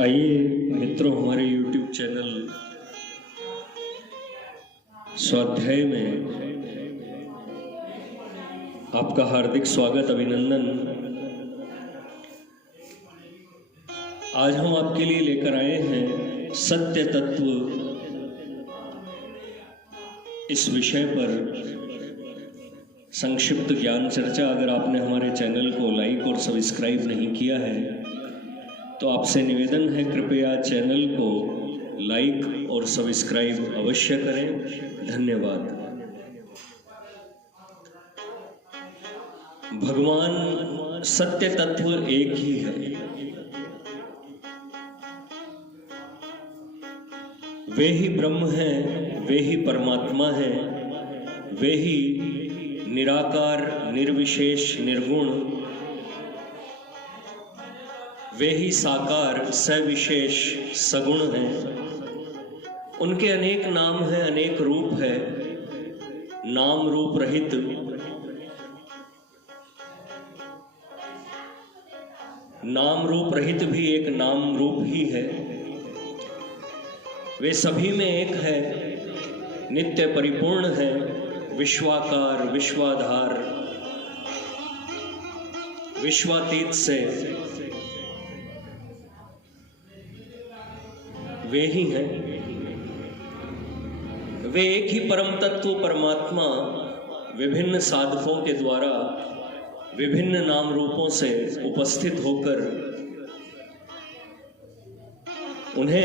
आइए मित्रों, हमारे YouTube चैनल स्वाध्याय में आपका हार्दिक स्वागत, अभिनंदन। आज हम आपके लिए लेकर आए हैं सत्य तत्व इस विषय पर संक्षिप्त ज्ञान चर्चा। अगर आपने हमारे चैनल को लाइक और सब्सक्राइब नहीं किया है तो आपसे निवेदन है, कृपया चैनल को लाइक और सब्सक्राइब अवश्य करें। धन्यवाद। भगवान सत्य तत्व एक ही है। वे ही ब्रह्म हैं, वे ही परमात्मा हैं, वे ही निराकार, निर्विशेष, निर्गुण, वे ही साकार, सविशेष, सगुण हैं। उनके अनेक नाम हैं, अनेक रूप है, नाम रूप रहित। नाम रूप रहित भी एक नाम रूप ही है। वे सभी में एक है, नित्य परिपूर्ण है, विश्वाकार, विश्वाधार, विश्वातीत से वे ही हैं। वे एक ही परम तत्व परमात्मा विभिन्न साधकों के द्वारा विभिन्न नाम रूपों से उपस्थित होकर उन्हें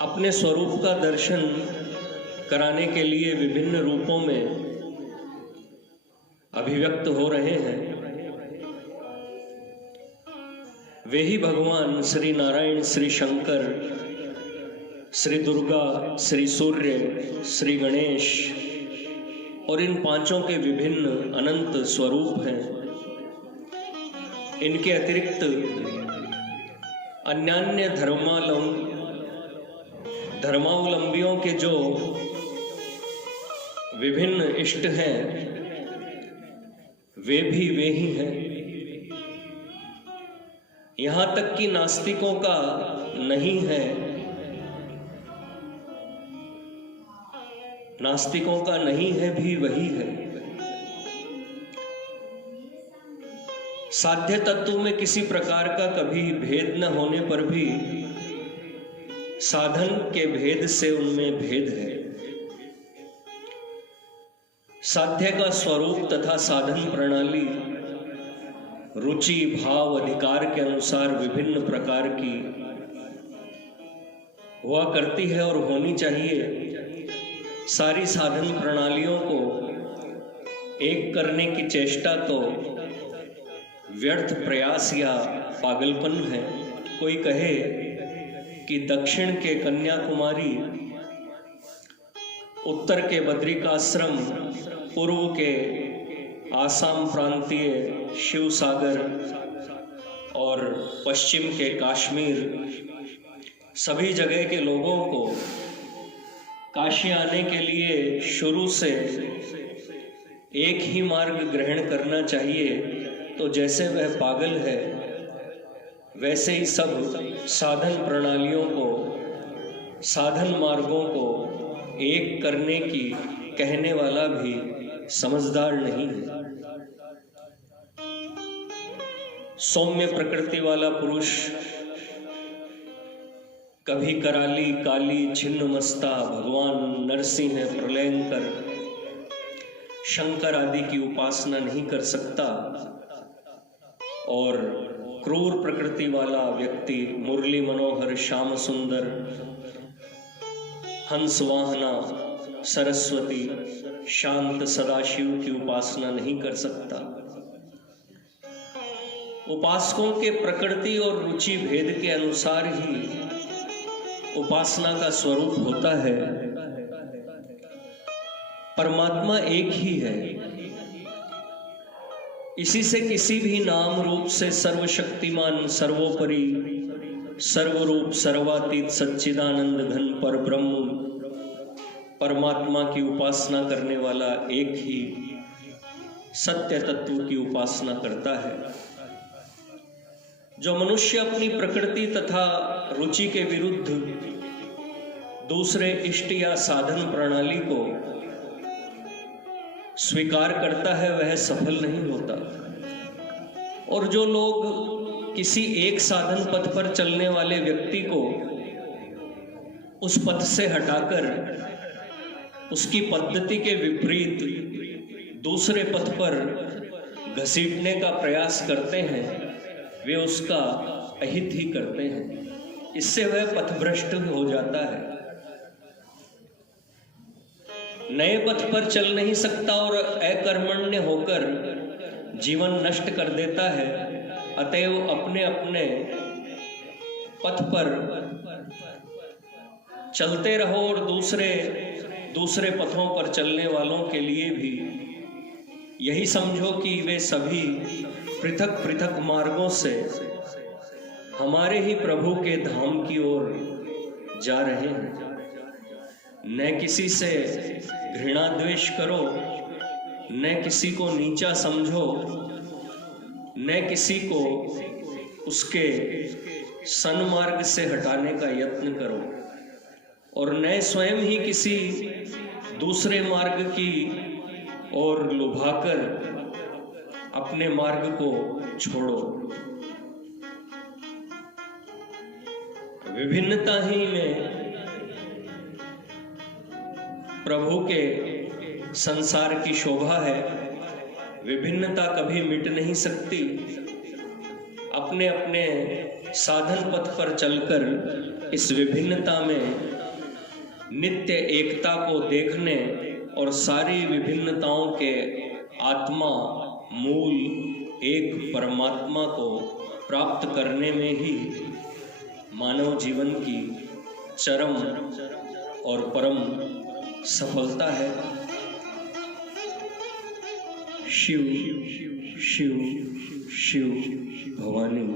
अपने स्वरूप का दर्शन कराने के लिए विभिन्न रूपों में अभिव्यक्त हो रहे हैं। वे ही भगवान श्री नारायण, श्री शंकर, श्री दुर्गा, श्री सूर्य, श्री गणेश और इन पांचों के विभिन्न अनंत स्वरूप हैं। इनके अतिरिक्त अन्यान्य धर्मावलंबियों के जो विभिन्न इष्ट हैं, वे भी वे ही हैं। यहां तक कि नास्तिकों का नहीं है, नास्तिकों का नहीं है भी वही है। साध्य तत्व में किसी प्रकार का कभी भेद न होने पर भी साधन के भेद से उनमें भेद है। साध्य का स्वरूप तथा साधन प्रणाली रुचि, भाव, अधिकार के अनुसार विभिन्न प्रकार की हुआ करती है और होनी चाहिए। सारी साधन प्रणालियों को एक करने की चेष्टा तो व्यर्थ प्रयास या पागलपन है। कोई कहे कि दक्षिण के कन्याकुमारी, उत्तर के बद्रिकाश्रम, पूर्व के आसाम प्रांतीय शिव सागर और पश्चिम के कश्मीर, सभी जगह के लोगों को काशी आने के लिए शुरू से एक ही मार्ग ग्रहण करना चाहिए। तो जैसे वह पागल है, वैसे ही सब साधन प्रणालियों को, साधन मार्गों को एक करने की कहने वाला भी समझदार नहीं है। सौम्य प्रकृति वाला पुरुष कभी कराली, काली, छिन्नमस्ता, भगवान नरसिंह, प्रलयंकर, शंकर आदि की उपासना नहीं कर सकता। और क्रूर प्रकृति वाला व्यक्ति मुरली मनोहर, श्याम सुंदर, हंस वाहना, सरस्वती, शांत सदाशिव की उपासना नहीं कर सकता। उपासकों के प्रकृति और रुचि भेद के अनुसार ही उपासना का स्वरूप होता है। परमात्मा एक ही है। इसी से किसी भी नाम रूप से सर्वशक्तिमान, सर्वोपरि, सर्वरूप, सर्वातीत, सच्चिदानंद घन पर ब्रह्म परमात्मा की उपासना करने वाला एक ही सत्य तत्व की उपासना करता है। जो मनुष्य अपनी प्रकृति तथा रुचि के विरुद्ध दूसरे इष्ट या साधन प्रणाली को स्वीकार करता है वह सफल नहीं होता। और जो लोग किसी एक साधन पथ पर चलने वाले व्यक्ति को उस पथ से हटाकर उसकी पद्धति के विपरीत दूसरे पथ पर घसीटने का प्रयास करते हैं, वे उसका अहित ही करते हैं। इससे वह पथभ्रष्ट हो जाता है, नए पथ पर चल नहीं सकता और अकर्मण्य होकर जीवन नष्ट कर देता है। अतएव अपने अपने पथ पर चलते रहो और दूसरे पथों पर चलने वालों के लिए भी यही समझो कि वे सभी पृथक पृथक मार्गों से हमारे ही प्रभु के धाम की ओर जा रहे हैं। न किसी से घृणा द्वेष करो, न किसी को नीचा समझो, न किसी को उसके सन्मार्ग से हटाने का यत्न करो, और न स्वयं ही किसी दूसरे मार्ग की ओर लुभाकर अपने मार्ग को छोड़ो। विभिन्नता ही में प्रभु के संसार की शोभा है। विभिन्नता कभी मिट नहीं सकती। अपने अपने साधन पथ पर चलकर इस विभिन्नता में नित्य एकता को देखने और सारी विभिन्नताओं के आत्मा मूल एक परमात्मा को प्राप्त करने में ही मानव जीवन की चरम और परम सफलता है। शिव शिव शिव भवानी।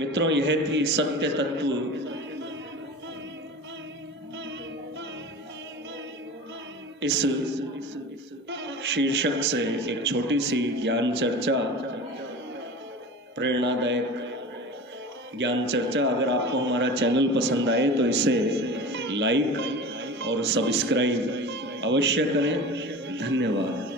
मित्रों, यह थी सत्य तत्व इस शीर्षक से एक छोटी सी ज्ञान चर्चा, प्रेरणादायक ज्ञान चर्चा। अगर आपको हमारा चैनल पसंद आए तो इसे लाइक और सब्सक्राइब अवश्य करें। धन्यवाद।